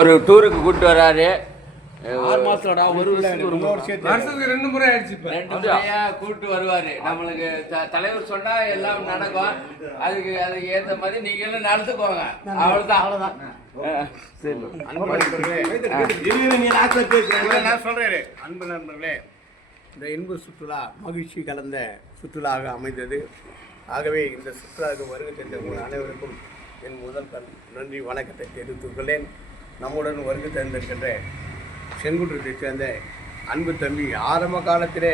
ஒரு டூருக்கு கூப்பிட்டு வராரு. 6 மாசம்டா, ஒரு வருஷத்துக்கு 2 முறை ஆயிடுச்சு. இப்ப 2 முறையா கூப்பிட்டு வருவாரு. நம்மளுக்கு தலைவர் சொன்னா எல்லாம் நடக்கும். அதுக்கு ஏத்த மாதிரி நீங்களும் நடத்துக்கோங்க. அவ்வளவுதான். நான் சொல்றேன், அன்பு நண்பர்களே, இந்த இன்பு சுற்றுலா மகிழ்ச்சி கலந்த சுற்றுலாக அமைந்தது. ஆகவே இந்த சுற்றுலாவுக்கு வருகை தந்த உங்கள் அனைவருக்கும் என் முதல் நன்றி வணக்கத்தை தெரிவித்துக் கொள்ளேன். நம்முடன் வருகை தந்திருக்கின்ற செங்குன்றத்தை சேர்ந்த அன்பு தம்பி, ஆரம்ப காலத்திலே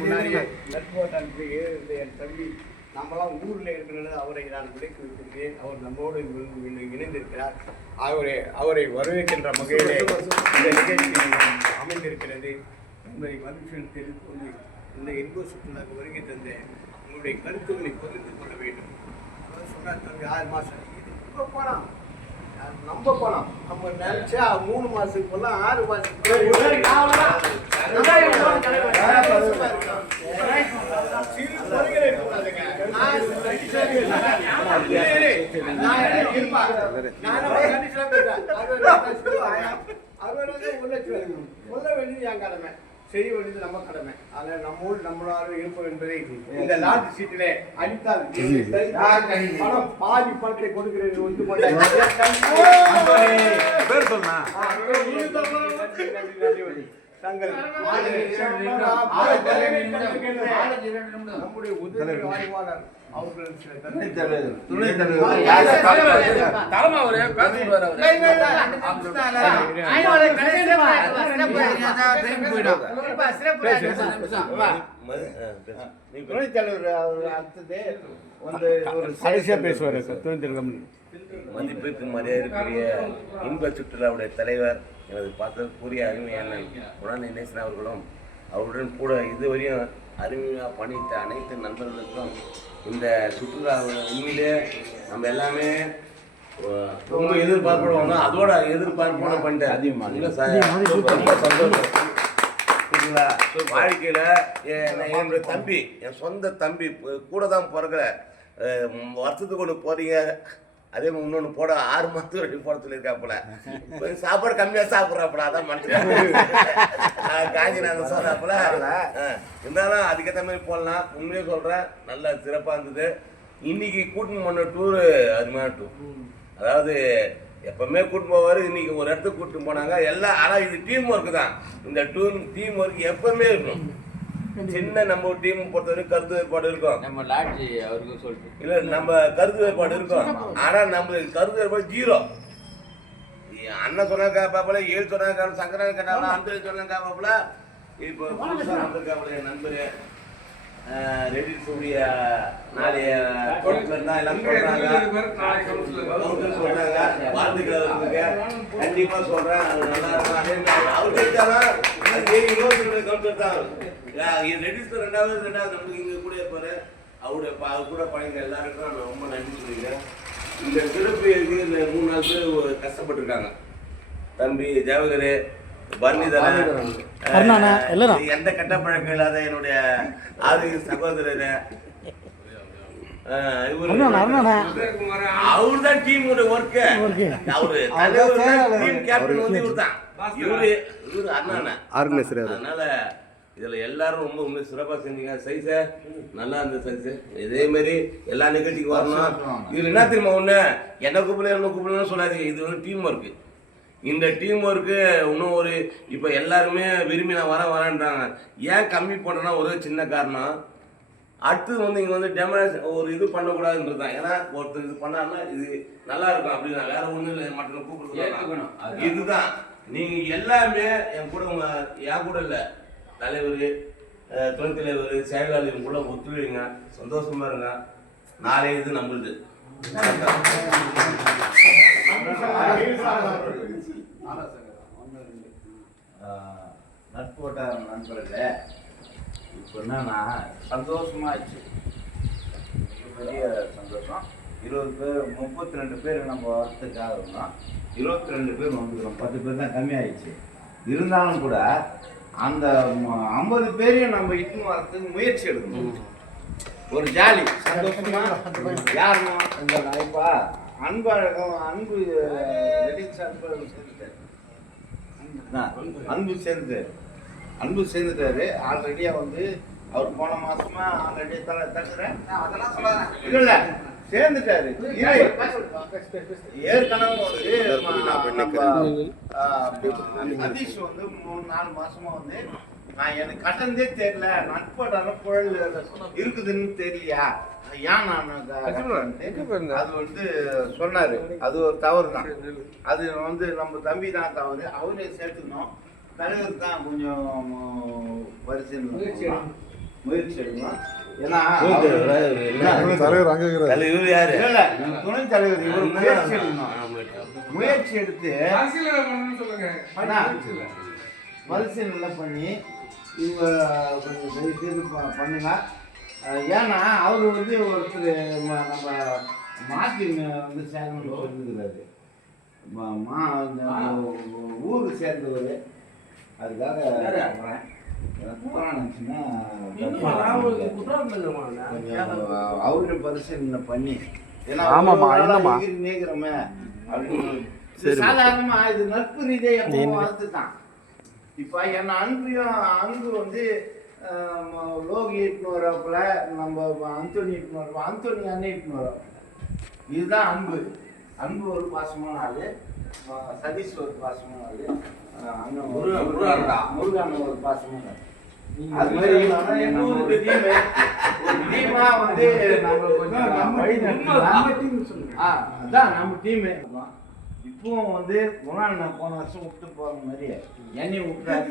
முன்னாடியே நட்போட்டாளத்தில் இருந்த என் தம்பி, நம்மளாம் ஊரில் இருக்கிறது அவரை நான் விலைக்கு வைத்திருக்கிறேன். அவர் நம்மோடு இணைந்திருக்கிறார். அவரை வரவேற்கின்ற வகையிலே இந்த நிகழ்ச்சி அமைந்திருக்கிறது என்பதை மகிழ்ச்சியில் தெரிவித்து கொண்டு இந்த இன்ப சுற்றுலாவுக்கு வருகை தந்த உங்களுடைய கருத்துக்களை பகிர்ந்து கொள்ள வேண்டும். சொன்னார் 6 மாதம் இது ரொம்ப பணம், நம்ம பணம். நம்ம நினைச்சா 3 மாதத்துக்கு போகலாம், 6 மாதத்துக்கு சொல்ல வேண்டியது என் கடமை, செய்ய வேண்டியது நம்ம கடமை. அதில் நம்மோடு நம்மளால இருப்போம் என்பதை இந்த லாட்ஜ் சீட்டிலே அடித்தால் பணம் பாதி பணத்தை கொடுக்கிறது ஒன்று பேர் சொன்னா நம்முடைய உதவி ஆய்வாளர் அவர்கள் துணைத் தலைவர் அடுத்தது வந்து கடைசியாக பேசுவார். மதிப்பிற்கு மரியாதைக்குரிய இன்ப சுற்றுலாவுடைய தலைவர், எனது பார்த்தக்கூடிய அருமையான குணாநிதி நேசன் அவர்களும் அவருடன் கூட இதுவரையும் அருமையாக பணித்த அனைத்து நண்பர்களுக்கும் இந்த சுற்றுலா உண்மையிலே நம்ம எல்லாமே ரொம்ப எதிர்பார்ப்போம், அதோட எதிர்பார்ப்போட பண்ணிட்டு அதிகமாக ரொம்ப சந்தோஷம். சரிங்களா? வாழ்க்கையில் என்னுடைய தம்பி, என் சொந்த தம்பி கூட தான் பிறக்கல, வருஷத்துக்கு ஒன்று போகிறீங்க, அதே மாதிரி இன்னொன்று போட 6 மாதத்துக்கு வரைக்கும் போட சொல்லியிருக்காப்புல. சாப்பாடு கம்மியாக சாப்பிட்றாப்புல, அதான் மனுஷன் காஞ்சிநாதன் சொல்கிறாப்புல. இருந்தாலும் அதுக்கேற்ற மாதிரி போடலாம். உண்மையே சொல்கிறேன், நல்லா சிறப்பாக இருந்தது. இன்னைக்கு கூட்டின்னு போன டூரு அருமையான டூர். அதாவது எப்பவுமே கூட்டின்னு போவார், இன்னைக்கு ஒரு இடத்துக்கு கூட்டின்னு போனாங்க எல்லாம். ஆனால் இது டீம் ஒர்க்கு தான். இந்த டீம் ஒர்க் எப்பவுமே இருக்கணும். சின்ன நம்ம டீம் பொறுத்தவரைக்கும் கருத்து வேறுபாடு இருக்கும். நம்ம லாட்ஜி அவருக்கு சொல்லிட்டு இல்ல, நம்ம கருத்து வேறுபாடு இருக்கும். ஆனா நம்மளுக்கு கருத்து வேறுபாடு 0. அண்ணன் சொன்னாக்கா பாப்பல, 7 சொன்னாக்கா, சங்கரன் கேட்டாங்களா, அந்த சொன்னாக்கா பாப்பல. இப்போ புதுசா வந்திருக்காப்புல என் நண்பரு ரெடி சூரிய நாளைய தான் எல்லாம் சொல்றாங்க. வாழ்த்துக்கள் கண்டிப்பா சொல்றேன், அது நல்லா இருக்கும். அவர் கேட்டாலும் கவுன்சிலர் தான் ரெடிஸ்டர் 2வது நம்மளுக்கு இங்கே கூட இருப்பாரு. அவர் கூட பழங்க எல்லாருக்கும் நான் ரொம்ப நன்றி சொல்லிக்கிறேன். இந்த சிறப்பு இந்த 3-4 பேர் கஷ்டப்பட்டுருக்காங்க. தம்பி ஜவஹர், பரணிதரன், எந்த கெட்ட பழக்கம் இல்லாத என்னுடைய ஆரோக்கிய சகோதரர், அவருதான் டீமோட ஒர்க். அவரு டீம் கேப்டன் வந்து இவர் தான். இவரு அண்ணா ஆர்கனைசர். அதனால இதுல எல்லாரும் ரொம்ப உண்மை சிறப்பாக செஞ்சீங்க. சைஸ நல்லா இருந்த சைஸ். இதே மாதிரி எல்லா நிகழ்ச்சிக்கு வரணும். இதுல என்ன தெரியுமா, ஒண்ணு என்ன கூப்பிடணும் சொல்லாதீங்க. இது வந்து டீம் ஒர்க்கு. இந்த டீம் ஒர்க்கு இன்னும் ஒரு இப்போ எல்லாருமே விரும்பி நான் வரேன்றாங்க. ஏன் கம்மி பண்ணுறேன்னா ஒரு சின்ன காரணம், அடுத்தது வந்து இங்கே வந்து ஒரு இது பண்ணக்கூடாதுன்றது தான். ஏன்னா ஒருத்தர் இது பண்ணாருன்னா இது நல்லா இருக்கும் அப்படின்னா, வேற ஒன்றும் இல்லை, மற்ற கூப்பிட்டு இதுதான். நீங்கள் எல்லாமே என் கூட இல்லை, தலைவர், துணைத் தலைவர், செயலாளர் இவங்க கூட ஒத்துழைங்க, சந்தோஷமா இருங்க. நாளே இது நம்மளுது. நட்போட்ட நண்பர்களே, இப்போ என்னன்னா சந்தோஷமாச்சு, பெரிய சந்தோஷம். 20 பேர் 32 பேர் நம்ம வரத்துக்காக இருந்தோம். 22 பேர் வந்துக்கிறோம், 10 பேர் தான் கம்மியாயிடுச்சு. இருந்தாலும் கூட அந்த 50 பேரையும் நம்ம இன்னும் வரத்துக்கு முயற்சி எடுக்கணும். ஒரு ஜாலி சந்தோஷமா யாரும் இந்த இப்போ அன்பழகம், அன்பு ரெடிஸ் அன்பு அன்பு சேர்ந்துட்டாரு ஆல்ரெடியா வந்து அவர் போன மாசமா ஆல்ரெடி தங்குறேன் இல்ல சேர்ந்துட்டாரு ஏற்கனவே சதீஷ் வந்து 3-4 மாசமா வந்து நான் எனக்கு கட்டணதே தெரியல நட்படான குழல் இருக்குதுன்னு தெரியலையா ஏன் நான் அது வந்து சொன்னாரு அது ஒரு தவறு தான் அது வந்து நம்ம தம்பி தான் தவறு அவரே சேர்த்துக்கணும் தலைவர் தான் கொஞ்சம் முயற்சி எடுக்கணும் ஏன்னா தலைவர் யாரு இல்ல துணைத் தலைவர் இவர் முயற்சி எடுக்கணும் முயற்சி எடுத்து பரிசீலனை பண்ணி இவங்க கொஞ்சம் செய்து பண்ணுங்க ஏன்னா அவர் வந்து ஒருத்தர் நம்ம மார்ட்டின் வந்து சேர்ந்து சொல்லிருக்கிறாரு ஊருக்கு சேர்ந்தவர் அதுக்காக அவரு பரிசீலனை பண்ணி ஏன்னா நீக்கிறோமே அப்படின்னு சாதாரணமா இது நட்பு ரீதியா எப்பவும் வளர்த்துதான் இப்ப என்ன அன்பு வந்து லோகி இட்டுன்னு வரப்பல நம்ம அந்தோனி இட்டுன்னு வரோம் அந்தோனி அண்ணன் இட்டுன்னு வரோம் இதுதான் அன்பு ஒரு பாசமான ஆளு சதீஷ் ஒரு பாசமான ஆளு முருகன் ஒரு பாசமான ஆளு அது மாதிரி ஒரு டீமா வந்து அதான் நம்ம டீம் இப்பவும் வந்து நான் போன வருஷம் விட்டு போற மாதிரி என்னை விட்டுறாங்க